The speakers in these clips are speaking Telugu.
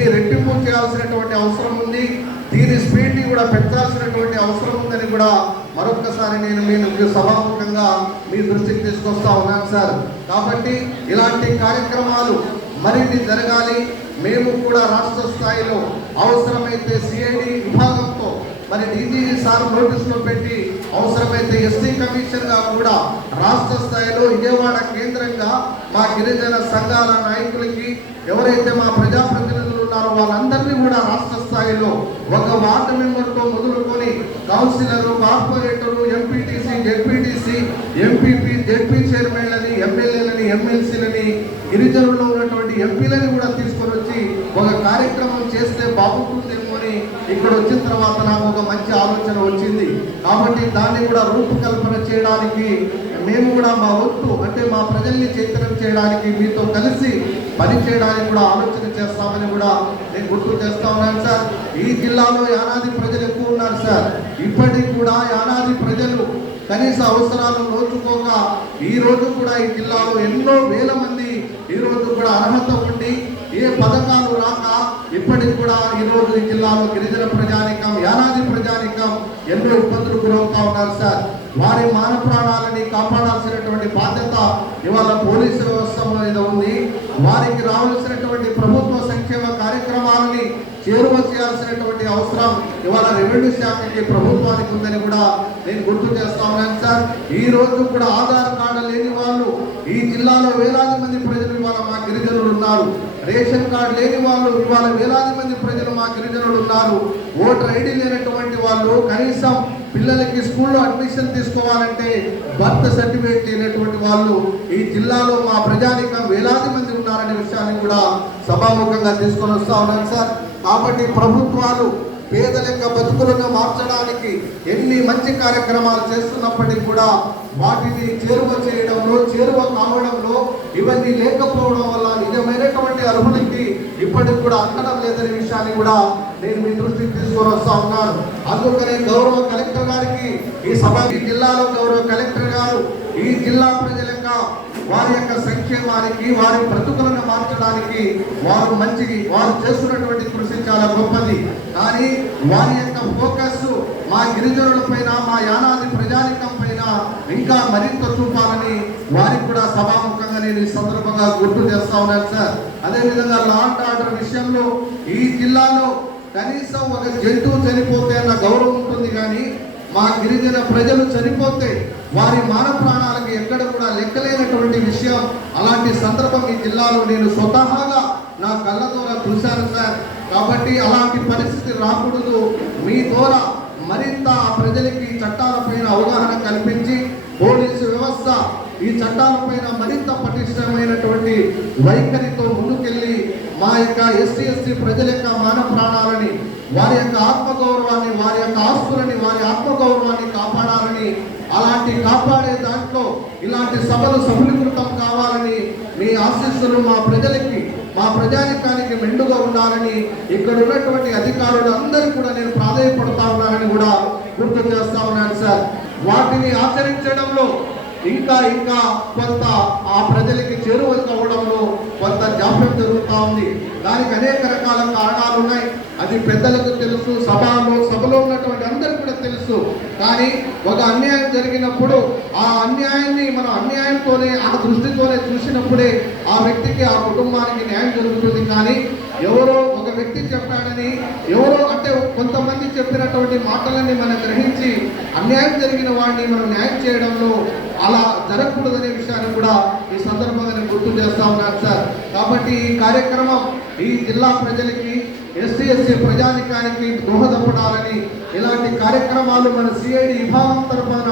దీన్ని రెట్టింపు చేయాల్సినటువంటి అవసరం ఉంది, దీని స్పీడ్ని కూడా పెంచాల్సినటువంటి అవసరం ఉందని కూడా మరొకసారి నేను మీ సభాముఖంగా మీ దృష్టికి తీసుకొస్తా ఉన్నాను సార్. కాబట్టి ఇలాంటి కార్యక్రమాలు మరిన్ని జరగాలి. మేము కూడా రాష్ట్ర స్థాయిలో అవసరమైతే సిఐడి విభాగంతో మరి డీజీజీ సార్ నోటీసులో పెట్టి అవసరమైతే ఎస్టీ కమిషన్గా కూడా రాష్ట్ర స్థాయిలో విజయవాడ కేంద్రంగా మా గిరిజన సంఘాల నాయకులకి ఎవరైతే మా ప్రజాప్రతినిధులు ఉన్నారో వాళ్ళందరినీ కూడా రాష్ట్ర స్థాయిలో ఒక వార్డు మెంబర్తో మొదలుకొని councillor, corporator, MPTC, ZPTC, MPP, ZP చైర్మన్లని, ఎమ్మెల్యేలని, ఎమ్మెల్సీలని, గిరిజనుల్లో ఉన్నటువంటి ఎంపీలని కూడా తీసుకొని వచ్చి ఒక కార్యక్రమం చేస్తే బాగుంటుందేమో అని ఇక్కడ వచ్చిన తర్వాత నాకు ఒక మంచి ఆలోచన వచ్చింది. కాబట్టి దాన్ని కూడా రూపకల్పన చేయడానికి మేము కూడా మా వంతు అంటే మా ప్రజల్ని చైతన్యం చేయడానికి మీతో కలిసి పని చేయడానికి కూడా ఆలోచన చేస్తామని కూడా నేను గుర్తు చేస్తా ఉన్నాను సార్. ఈ జిల్లాలో యానాది ప్రజలు ఎక్కువ ఉన్నారు సార్. ఇప్పటికి కూడా యానాది ప్రజలు కనీస అవసరాలు నోచుకోక ఈ రోజు కూడా ఈ జిల్లాలో ఎన్నో వేల మంది ఈ రోజు కూడా అర్హత ఉండి ఏ పథకాలు రాక ఇప్పటికి కూడా ఈ రోజు ఈ జిల్లాలో గిరిజన ప్రజానికం, యానాది ప్రజానికం ఎన్నో ఇబ్బందులు గురవుతా ఉన్నారు సార్. వారి మాన ప్రాణాలని కాపాడాల్సినటువంటి బాధ్యత ఇవాళ పోలీసు వ్యవస్థ మీద ఉంది. వారికి రావాల్సినటువంటి ప్రభుత్వ సంక్షేమ కార్యక్రమాలని చేరువ చేయాల్సినటువంటి అవసరం ఇవాళ రెవెన్యూ శాఖకి, ప్రభుత్వానికి ఉందని కూడా నేను గుర్తు చేస్తా ఉన్నాను సార్. ఈ రోజు కూడా ఆధార్ కార్డు లేని వాళ్ళు ఈ జిల్లాలో వేలాది మంది ప్రజలు ఇవాళ మా గిరిజనులు ఉన్నారు. రేషన్ కార్డు లేని వాళ్ళు ఇవాళ వేలాది మంది ప్రజలు మా గిరిజనులు ఉన్నారు. ఓటర్ ఐడి లేనటువంటి వాళ్ళు కనీసం పిల్లలకి స్కూల్లో అడ్మిషన్ తీసుకోవాలంటే బర్త్ సర్టిఫికేట్ లేనటువంటి వాళ్ళు ఈ జిల్లాలో మా ప్రజానికం వేలాది మంది ఉన్నారనే విషయాన్ని కూడా సభాముఖంగా తీసుకొని వస్తా ఉన్నాను సార్. కాబట్టి ప్రభుత్వాలు పేదల యొక్క బతుకులను మార్చడానికి ఎన్ని మంచి కార్యక్రమాలు చేస్తున్నప్పటికీ కూడా వాటిని చేరువ చేయడంలో, చేరువ కావడంలో ఇవన్నీ లేకపోవడం వల్ల నిజమైనటువంటి అర్హులకి ఇప్పటికి కూడా అందడం లేదనే విషయాన్ని కూడా నేను మీ దృష్టికి తీసుకొని వస్తా ఉన్నాను. అందుకనే గౌరవ కలెక్టర్ గారికి ఈ జిల్లాలో గౌరవ కలెక్టర్ గారు ఈ జిల్లా ప్రజల వారి యొక్క సంక్షేమానికి, వారి బ్రతుకులను మార్చడానికి వారు చేస్తున్నటువంటి కృషి చాలా గొప్పది. కానీ వారి యొక్క ఫోకస్ మా గిరిజనుల పైన, మా యానాది ప్రజానికం పైన ఇంకా మరింత చూపాలని వారికి కూడా సభాముఖంగా నేను ఈ సందర్భంగా గుర్తు చేస్తా ఉన్నాను సార్. అదేవిధంగా లా అండ్ ఆర్డర్ విషయంలో ఈ జిల్లాలో కనీసం ఒక జంతువు చనిపోతే అన్న గౌరవం ఉంటుంది, కానీ మా గిరిజన ప్రజలు చనిపోతే వారి మాన ప్రాణాలకు ఎక్కడ కూడా లెక్కలేనటువంటి విషయం. అలాంటి సందర్భం ఈ జిల్లాలో నేను స్వతహాగా నా కళ్ళ ద్వారా చూశాను సార్. కాబట్టి అలాంటి పరిస్థితి రాకూడదు. మీ ద్వారా మరింత ప్రజలకి చట్టాలపైన అవగాహన కల్పించి పోలీసు వ్యవస్థ ఈ చట్టాలపైన మరింత పటిష్టమైనటువంటి వైఖరితో ముందుకెళ్ళి మా యొక్క ఎస్టీ ప్రజల యొక్క మాన ప్రాణాలని, వారి యొక్క ఆత్మగౌరవాన్ని, వారి యొక్క ఆస్తులని, వారి ఆత్మగౌరవాన్ని కాపాడాలని, అలాంటి కాపాడే దాంట్లో ఇలాంటి సభలు సఫలీకృతం కావాలని మీ ఆశీస్సులు మా ప్రజలకి, మా ప్రజానికానికి మెండుగా ఉండాలని ఇక్కడ ఉన్నటువంటి అధికారులు అందరూ కూడా నేను ప్రాధాన్యపడతా ఉన్నానని కూడా గుర్తు చేస్తా ఉన్నాను సార్. వాటిని ఆచరించడంలో ఇంకా కొంత ఆ ప్రజలకి చేరువ కావడంలో కొంత జాప్యం జరుగుతూ ఉంది. దానికి అనేక రకాల కారణాలు ఉన్నాయి. అది పెద్దలకు తెలుసు, సభలో ఉన్నటువంటి అందరికీ కూడా తెలుసు. కానీ ఒక అన్యాయం జరిగినప్పుడు ఆ అన్యాయాన్ని మనం అన్యాయంతోనే, ఆ దృష్టితోనే చూసినప్పుడే ఆ వ్యక్తికి, ఆ కుటుంబానికి న్యాయం జరుగుతుంది. కానీ ఎవరో ఒక వ్యక్తి చెప్పాడని, ఎవరో అంటే కొంతమంది చెప్పినటువంటి మాటలని మనం గ్రహించి అన్యాయం జరిగిన వాడిని మనం న్యాయం చేయడంలో అలా జరగకూడదనే విషయాన్ని కూడా ఈ సందర్భంగా నేను గుర్తు చేస్తా ఉన్నాను సార్. కాబట్టి ఈ కార్యక్రమం ఈ జిల్లా ప్రజలకి, ఎస్సీ ప్రజానికానికి దోహదపడాలని ఇలాంటి కార్యక్రమాలు మన సిఐడి విభాగం తరఫున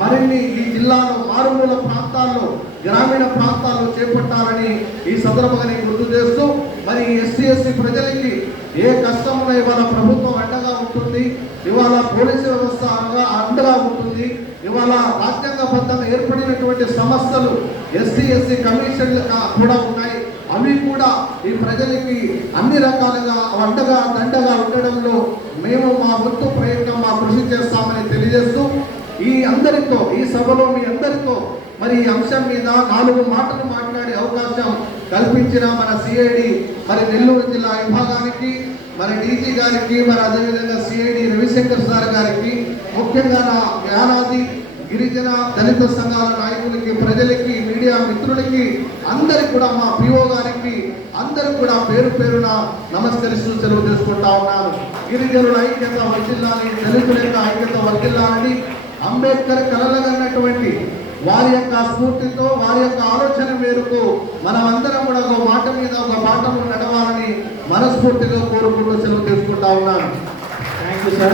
మరిన్ని ఈ జిల్లాలో మారుమూల ప్రాంతాల్లో, గ్రామీణ ప్రాంతాల్లో చేపట్టాలని ఈ సందర్భంగా నేను గుర్తు చేస్తూ, మరి ఎస్సీ ప్రజలకి ఏ కష్టంలో ఇవాళ ప్రభుత్వం అండగా ఉంటుంది, ఇవాళ పోలీసు వ్యవస్థ అండగా ఉంటుంది, ఇవాళ రాజ్యాంగబద్ధంగా ఏర్పడినటువంటి సంస్థలు ఎస్సీ కమిషన్లు కూడా ఉన్నాయి. అవి కూడా ఈ ప్రజలకి అన్ని రకాలుగా అండగా దండగా ఉండడంలో మేము మా వంతు ప్రయత్నం, మా కృషి చేస్తామని తెలియజేస్తూ, ఈ సభలో మీ అందరితో మరి ఈ అంశం మీద 4 మాటలు మాట్లాడే అవకాశం కల్పించిన మన సిఐడి మరి నెల్లూరు జిల్లా విభాగానికి, మన డీజీ గారికి, మరి అదేవిధంగా సిఐడి రవిశంకర్ సార్ గారికి, ముఖ్యంగా నా యానాది గిరిజన దళిత సంఘాల నాయకులకి, ప్రజలకి, మీడియా మిత్రులకి అందరికి కూడా, మా పిఓ గారికి అందరికి కూడా పేరు పేరున నమస్కరిస్తూ సెలవు తీసుకుంటా ఉన్నాను. గిరిజనుల ఐక్యత వర్ధిల్లాలి, దళితుల యొక్క ఐక్యత వర్ధిల్లాలని అంబేద్కర్ కలలుగన్నటువంటి వారి యొక్క స్ఫూర్తితో, వారి యొక్క ఆలోచన మేరకు మనమందరం కూడా ఒక మాట మీద ఒక బాటలో నడవాలని మనస్ఫూర్తిగా కోరుకుంటూ సెలవు తీసుకుంటా ఉన్నాను. Thank you sir.